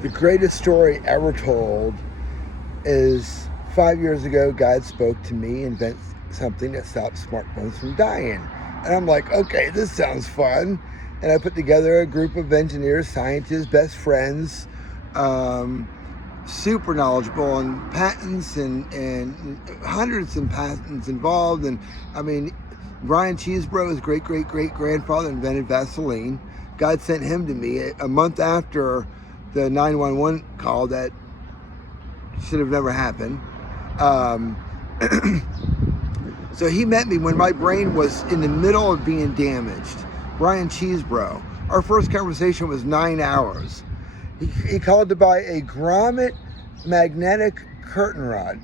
The greatest story ever told is 5 years ago, God spoke to me, invent something that stops smartphones from dying. And I'm like, okay, this sounds fun. And I put together a group of engineers, scientists, best friends, super knowledgeable on patents and hundreds of patents involved. And I mean, Brian Cheesebro, his great-great-great-grandfather, invented Vaseline. God sent him to me a month after the 911 call that should have never happened. Um, so he met me when my brain was in the middle of being damaged. Brian Cheesebro. Our first conversation was 9 hours. He called to buy a grommet magnetic curtain rod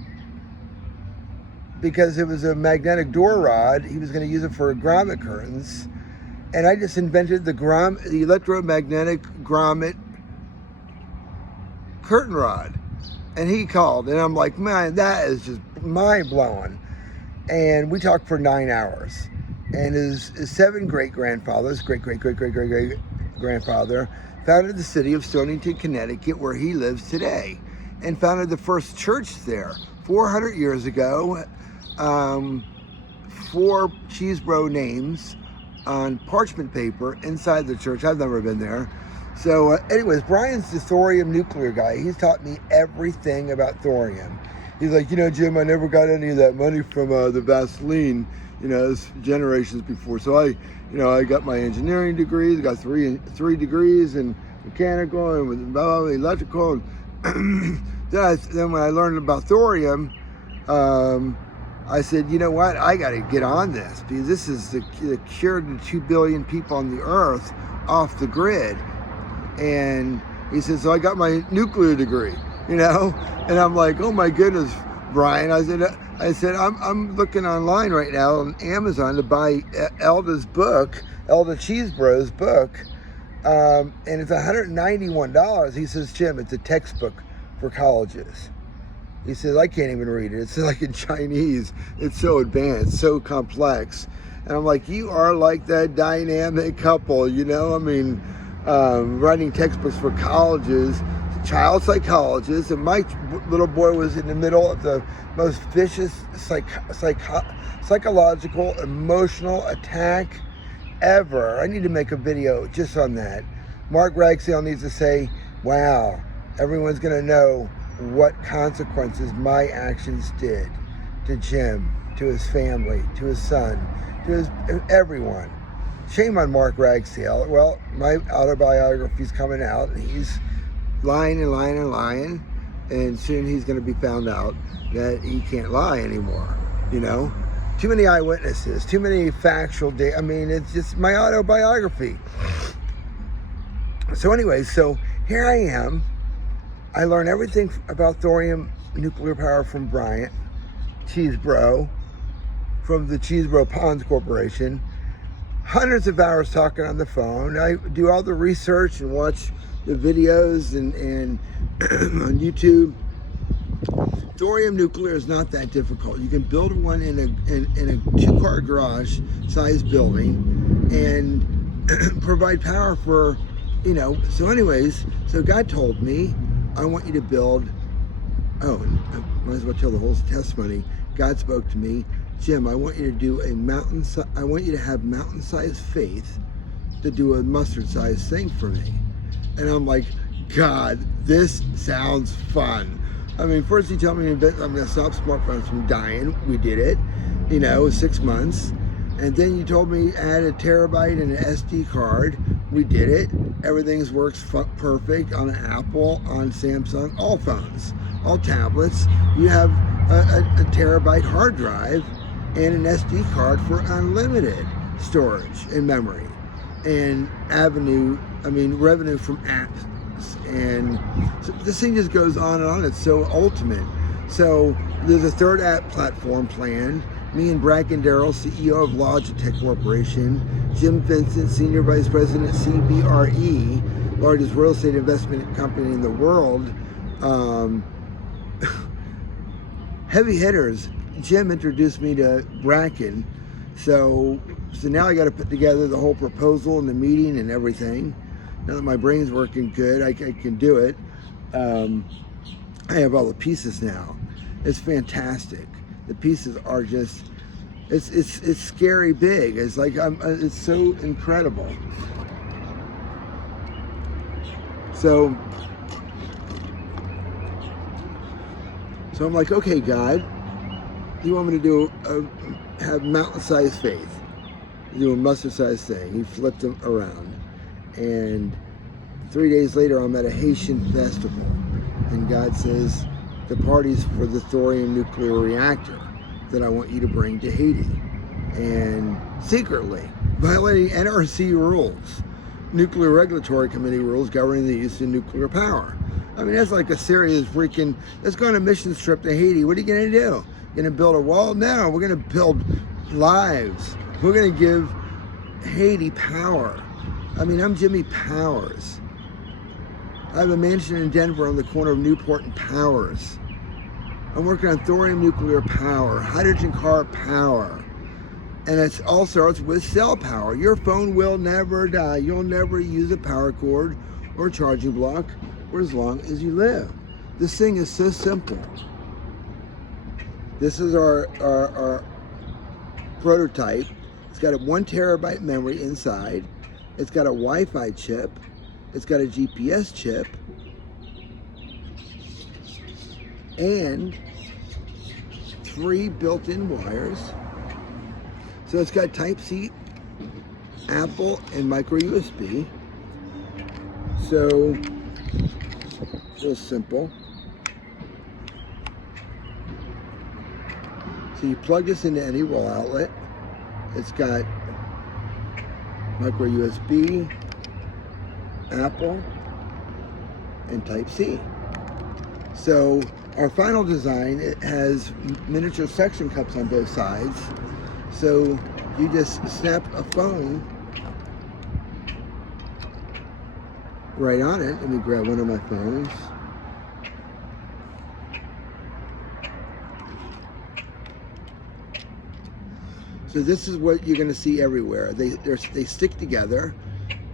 because it was a magnetic door rod. He was going to use it for grommet curtains. And I just invented the electromagnetic grommet curtain rod. And he called, and I'm like, man, that is just mind-blowing. And we talked for 9 hours. And his 7 great-grandfathers, great-great-great-great-great-grandfather, founded the city of Stonington, Connecticut, where he lives today, and founded the first church there 400 years ago. 4 Cheesebro names on parchment paper inside the church. I've never been there. So anyways, Brian's the thorium nuclear guy. He's taught me everything about thorium. He's like, Jim, I never got any of that money from the Vaseline, it's generations before. So I got my engineering degrees. I got three degrees in mechanical and with electrical. And then when I learned about thorium, I said, you know what? I got to get on this because this is the cure to 2 billion people on the earth off the grid. And he said, so I got my nuclear degree, and I'm like, oh my goodness, Brian. I said, I'm looking online right now on Amazon to buy Elda Cheesebro's book, and it's $191. He says, Jim, it's a textbook for colleges. He says, I can't even read it. It's like in Chinese. It's so advanced, so complex. And I'm like, you are like that dynamic couple, writing textbooks for colleges, child psychologists, and my little boy was in the middle of the most vicious psychological, emotional attack ever. I need to make a video just on that. Mark Ragsdale needs to say, wow, everyone's going to know what consequences my actions did to Jim, to his family, to his son, to everyone. Shame on Mark Ragsdale. Well, my autobiography's coming out, and he's lying and lying and lying, and soon he's going to be found out that he can't lie anymore. Too many eyewitnesses, too many factual data. I mean, it's just my autobiography. So anyway, here I am. I learned everything about thorium nuclear power from Brian Cheesebro, from the Cheesebro Ponds Corporation. Hundreds of hours talking on the phone. I do all the research and watch the videos and on YouTube. Thorium nuclear is not that difficult. You can build one in a 2-car garage sized building and provide power for, So anyways, God told me, I want you to build, I might as well tell the whole testimony. God spoke to me, Jim, I want you to do I want you to have mountain-sized faith to do a mustard-sized thing for me. And I'm like, God, this sounds fun. I mean, first you tell me I'm going to stop smartphones from dying. We did it, 6 months. And then you told me add a terabyte and an SD card. We did it. Everything works perfect on an Apple, on Samsung, all phones, all tablets. You have a terabyte hard drive and an SD card for unlimited storage and memory and revenue from apps. And so this thing just goes on and on. It's so ultimate. So there's a third app platform planned. Me and Bracken Darrell, CEO of Logitech Corporation, Jim Vincent, Senior Vice President, CBRE, largest real estate investment company in the world. Heavy hitters. Jim introduced me to Bracken. So now I got to put together the whole proposal and the meeting and everything. Now that my brain's working good, I can do it. I have all the pieces now. It's fantastic. The pieces are just, it's scary big. It's like, it's so incredible. So I'm like, okay, God, you want me to do have mountain-sized faith, do a mustard-sized thing. He flipped them around, and 3 days later, I'm at a Haitian festival, and God says, the party's for the thorium nuclear reactor that I want you to bring to Haiti, and secretly violating NRC rules, Nuclear Regulatory Committee rules governing the use of nuclear power. I mean, that's like a serious freaking, let's go on a mission trip to Haiti. What are you gonna do? Gonna build a wall? No, we're gonna build lives. We're gonna give Haiti power. I mean, I'm Jimmy Powers. I have a mansion in Denver on the corner of Newport and Powers. I'm working on thorium nuclear power, hydrogen car power. And it all starts with cell power. Your phone will never die. You'll never use a power cord or charging block for as long as you live. This thing is so simple. This is our prototype. It's got a 1 terabyte memory inside. It's got a Wi-Fi chip. It's got a GPS chip. And 3 built-in wires. So it's got Type-C, Apple, and micro USB. So, real simple. So you plug this into any wall outlet. It's got micro USB, Apple, and Type-C. So our final design, it has miniature suction cups on both sides. So you just snap a phone right on it. Let me grab one of my phones. So this is what you're going to see everywhere. They stick together.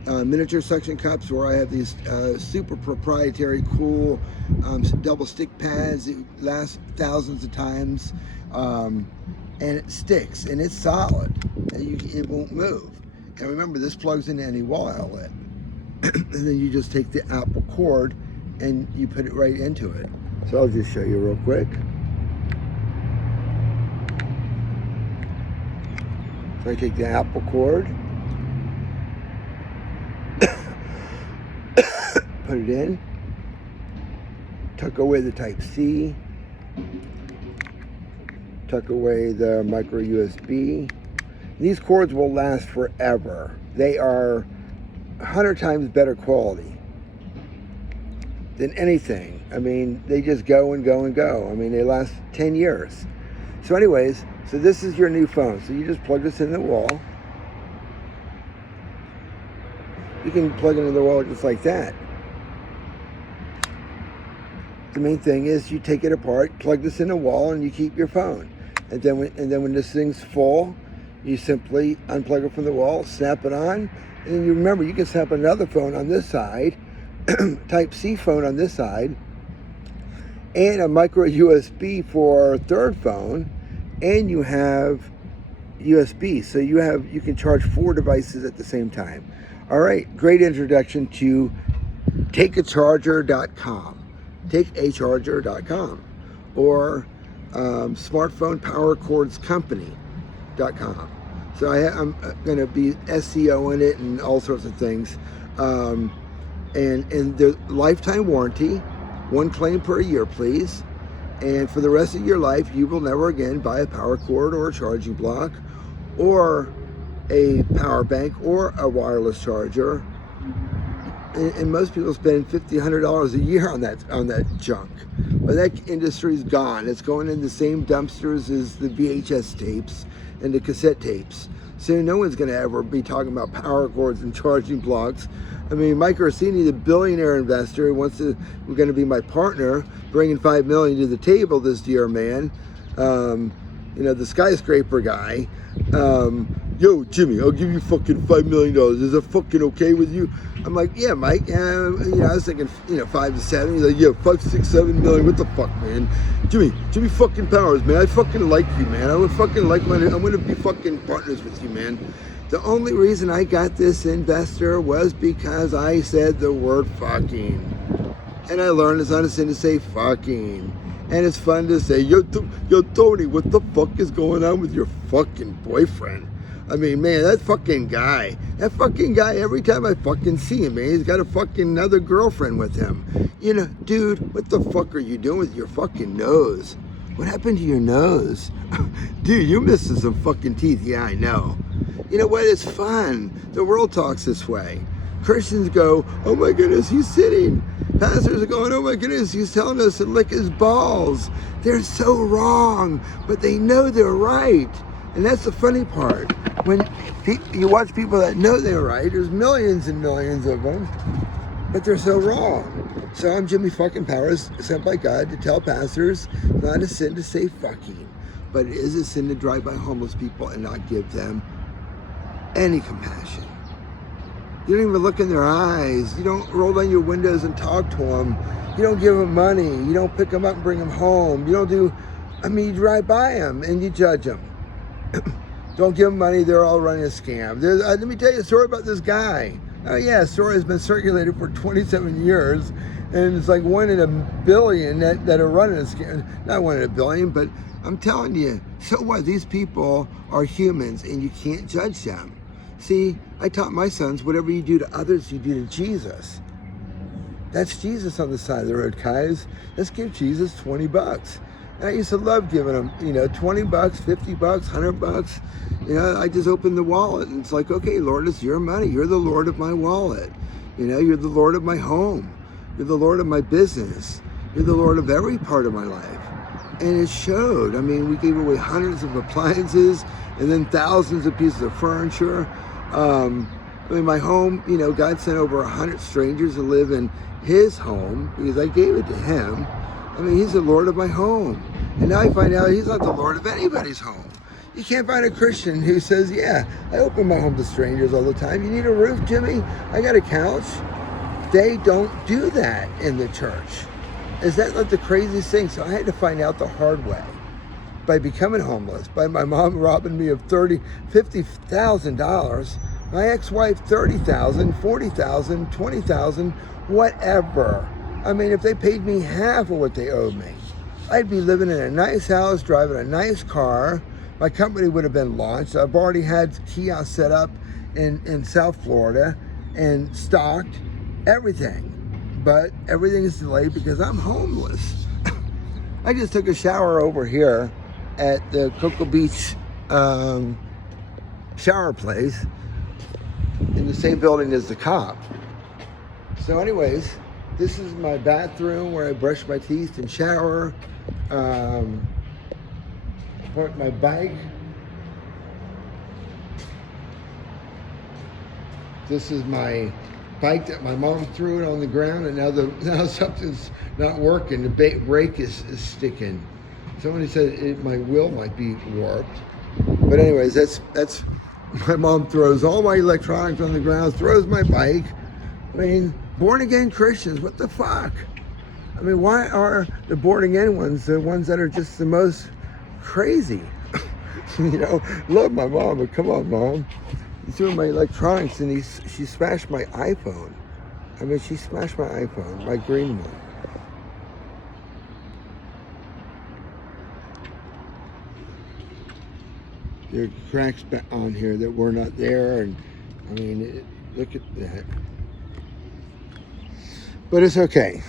Miniature suction cups, where I have these super proprietary, cool double stick pads. It lasts thousands of times, and it sticks, and it's solid, and it won't move. And remember, this plugs into any wall outlet. And then you just take the Apple cord and you put it right into it. So I'll just show you real quick. So I take the Apple cord, put it in, tuck away the Type-C, tuck away the micro USB. These cords will last forever. They are 100 times better quality than anything. I mean, they just go and go and go. I mean, they last 10 years. So anyways, so this is your new phone. So you just plug this in the wall. You can plug it in the wall just like that. The main thing is you take it apart, plug this in the wall, and you keep your phone. And then when this thing's full, you simply unplug it from the wall, snap it on, and then you remember you can snap another phone on this side, Type-C phone on this side, and a micro USB for a third phone, and you have USB. So you can charge 4 devices at the same time. All right, great introduction to takeacharger.com. takeacharger.com or smartphonepowercordscompany.com. So I'm going to be SEO in it and all sorts of things. And the lifetime warranty, 1 claim per year, please. And for the rest of your life, you will never again buy a power cord or a charging block or a power bank or a wireless charger. And most people spend $50, $100 a year on that junk. But that industry's gone. It's going in the same dumpsters as the VHS tapes and the cassette tapes. So no one's going to ever be talking about power cords and charging blocks. I mean, Mike Orsini, the billionaire investor, who we're going to be my partner, bringing $5 million to the table this year, man. You know, the skyscraper guy. yo, Jimmy, I'll give you fucking $5 million. Is that fucking okay with you? I'm like, yeah, Mike. I was thinking, 5 to 7. He's like, yeah, 5, 6, 7 million. What the fuck, man? Jimmy fucking Powers, man. I fucking like you, man. I would fucking like I'm gonna be fucking partners with you, man. The only reason I got this investor was because I said the word fucking. And I learned it's not a sin to say fucking. And it's fun to say, yo, Tony, what the fuck is going on with your fucking boyfriend? I mean, man, that fucking guy, every time I fucking see him, man, he's got a fucking another girlfriend with him. Dude, what the fuck are you doing with your fucking nose? What happened to your nose? Dude, you're missing some fucking teeth. Yeah, I know. You know what? It's fun. The world talks this way. Christians go, oh my goodness, he's sitting. Pastors are going, oh my goodness, he's telling us to lick his balls. They're so wrong, but they know they're right. And that's the funny part. When you watch people that know they're right, there's millions and millions of them, but they're so wrong. So I'm Jimmy fucking Powers, sent by God to tell pastors not a sin to say fucking, but it is a sin to drive by homeless people and not give them any compassion. You don't even look in their eyes. You don't roll down your windows and talk to them. You don't give them money. You don't pick them up and bring them home. You don't do, you drive by them and you judge them. Don't give them money. They're all running a scam. Let me tell you a story about this guy. Oh yeah, a story has been circulated for 27 years. And it's like 1 in a billion that are running a scam. Not 1 in a billion, but I'm telling you, so what? These people are humans and you can't judge them. See, I taught my sons, whatever you do to others, you do to Jesus. That's Jesus on the side of the road, guys. Let's give Jesus 20 bucks. And I used to love giving them, 20 bucks, 50 bucks, 100 bucks. I just opened the wallet and it's like, okay, Lord, it's your money. You're the Lord of my wallet. You're the Lord of my home. You're the Lord of my business. You're the Lord of every part of my life. And it showed. We gave away hundreds of appliances and then thousands of pieces of furniture. My home, God sent over 100 strangers to live in his home because I gave it to him. He's the Lord of my home. And now I find out he's not the Lord of anybody's home. You can't find a Christian who says, yeah, I open my home to strangers all the time. You need a roof, Jimmy? I got a couch. They don't do that in the church. Is that not the craziest thing? So I had to find out the hard way. By becoming homeless, by my mom robbing me of $50,000, my ex-wife $30,000, $40,000, $20,000, whatever. If they paid me half of what they owed me, I'd be living in a nice house, driving a nice car. My company would have been launched. I've already had kiosks set up in South Florida and stocked, everything. But everything is delayed because I'm homeless. I just took a shower over here at the Cocoa Beach shower place in the same building as the cop. So anyways, this is my bathroom where I brush my teeth and shower. Park my bike. This is my bike that my mom threw it on the ground, and now something's not working. The brake is sticking. Somebody said my wheel might be warped. But anyways, that's my mom throws all my electronics on the ground, throws my bike. Born again Christians, what the fuck? Why are the born again ones the ones that are just the most crazy? Love my mom, but come on, Mom. He threw my electronics and she smashed my iPhone. She smashed my iPhone, my green one. There are cracks on here that were not there, and look at that. But it's okay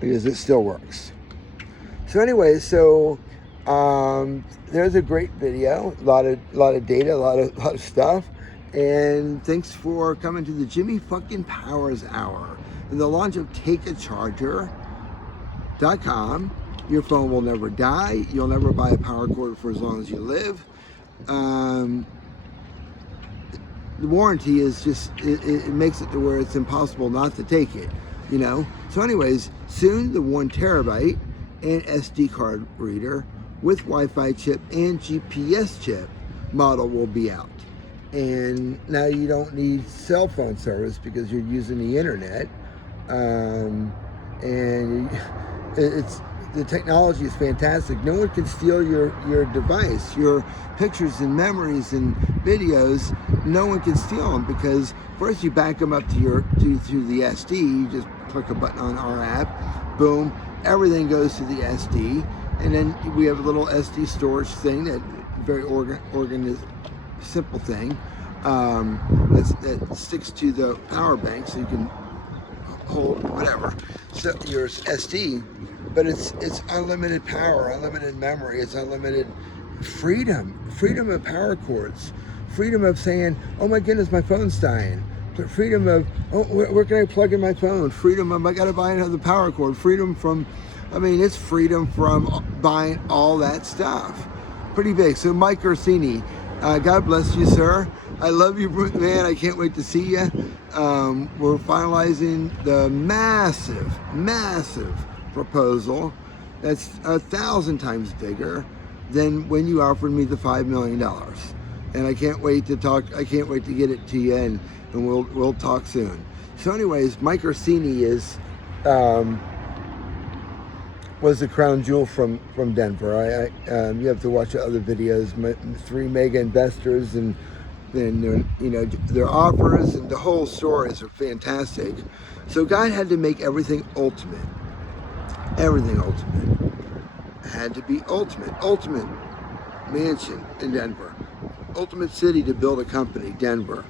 because it still works. So anyway, there's a great video, a lot of data, a lot of stuff, and thanks for coming to the Jimmy fucking Powers Hour and the launch of TakeACharger.com. Your phone will never die. You'll never buy a power cord for as long as you live. The warranty is just, it makes it to where it's impossible not to take it, So anyways, soon the 1 terabyte and SD card reader with Wi-Fi chip and GPS chip model will be out. And now you don't need cell phone service because you're using the internet. And the technology is fantastic. No one can steal your device, your pictures and memories and videos. No one can steal them because first you back them up to the SD. You just click a button on our app, boom, everything goes to the SD, and then we have a little SD storage thing that very simple thing that sticks to the power bank, so you can hold whatever, so your SD, but it's unlimited power, unlimited memory, it's unlimited freedom of power cords, freedom of saying, oh my goodness, my phone's dying, freedom of, oh, where can I plug in my phone, freedom of, I gotta buy another power cord, freedom from, I mean, it's freedom from buying all that stuff. Pretty big. So Mike Orsini, God bless you, sir. I love you, man. I can't wait to see you. We're finalizing the massive proposal that's 1,000 times bigger than when you offered me the $5 million. And I can't wait to talk. I can't wait to get it to you, and we'll talk soon. So, anyways, Mike Orsini is was the crown jewel from Denver. You have to watch the other videos. 3 mega investors and you know, their offers and the whole stories are fantastic. So God had to make everything ultimate. Everything ultimate. Had to be ultimate. Ultimate mansion in Denver. Ultimate city to build a company, Denver.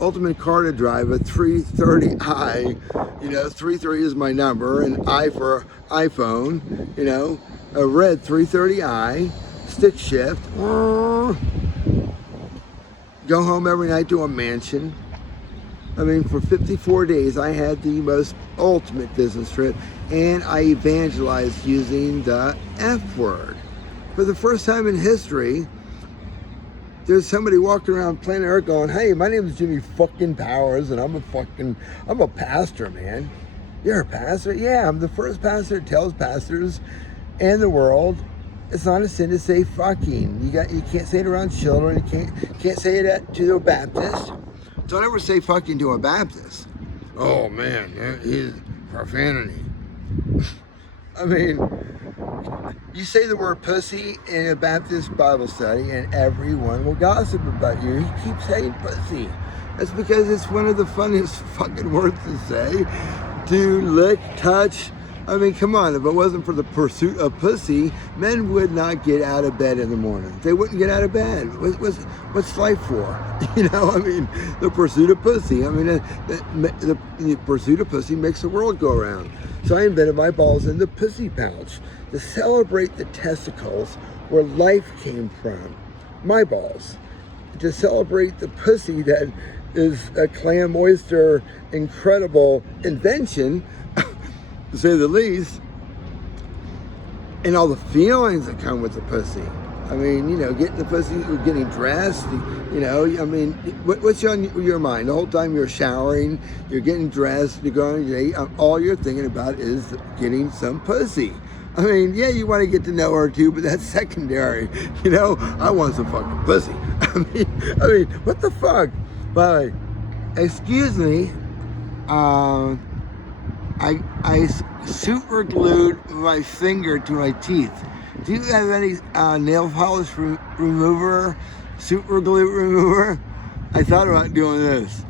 Ultimate car to drive, a 330i, you know, 33 is my number, and I for iPhone, you know, a red 330i, stick shift, go home every night to a mansion. I mean, for 54 days, I had the most ultimate business trip, and I evangelized using the F word. For the first time in history, there's somebody walking around planet Earth going, hey, my name is Jimmy fucking Powers, and I'm a pastor, man. You're a pastor? Yeah, I'm the first pastor that tells pastors and the world it's not a sin to say fucking. You can't say it around children. You can't say it to a Baptist. Don't ever say fucking to a Baptist. Oh man, that is profanity. I mean, you say the word pussy in a Baptist Bible study and everyone will gossip about you. You keep saying pussy. That's because it's one of the funniest fucking words to say. To lick, touch. I mean, come on, if it wasn't for the pursuit of pussy, men would not get out of bed in the morning. They wouldn't get out of bed. What's life for? You know, I mean, the pursuit of pussy. I mean, the pursuit of pussy makes the world go around. So I invented my balls in the pussy pouch to celebrate the testicles where life came from. My balls. To celebrate the pussy that is a clam oyster incredible invention, to say the least, and all the feelings that come with the pussy. I mean, you know, getting the pussy, getting dressed, you know, I mean, what's on your mind? The whole time you're showering, you're getting dressed, you're going to date, all you're thinking about is getting some pussy. I mean, yeah, you want to get to know her too, but that's secondary. You know, I want some fucking pussy. I mean, what the fuck? But, excuse me, I super glued my finger to my teeth. Do you have any nail polish remover, super glue remover? I thought about doing this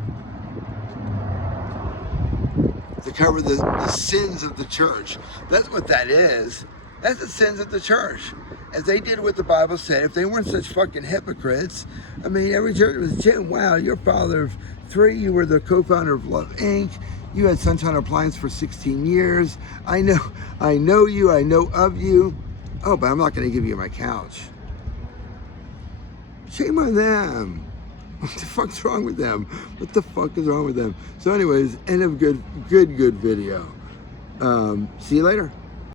to cover the sins of the church. That's what that is. That's the sins of the church. As they did what the Bible said, if they weren't such fucking hypocrites, I mean, every church was, Jim, wow, you're father of 3, you were the co-founder of Love Inc., you had Sunshine Appliance for 16 years. I know you, I know of you. Oh, but I'm not gonna give you my couch. Shame on them. What the fuck's wrong with them? What the fuck is wrong with them? So anyways, end of good video. See you later.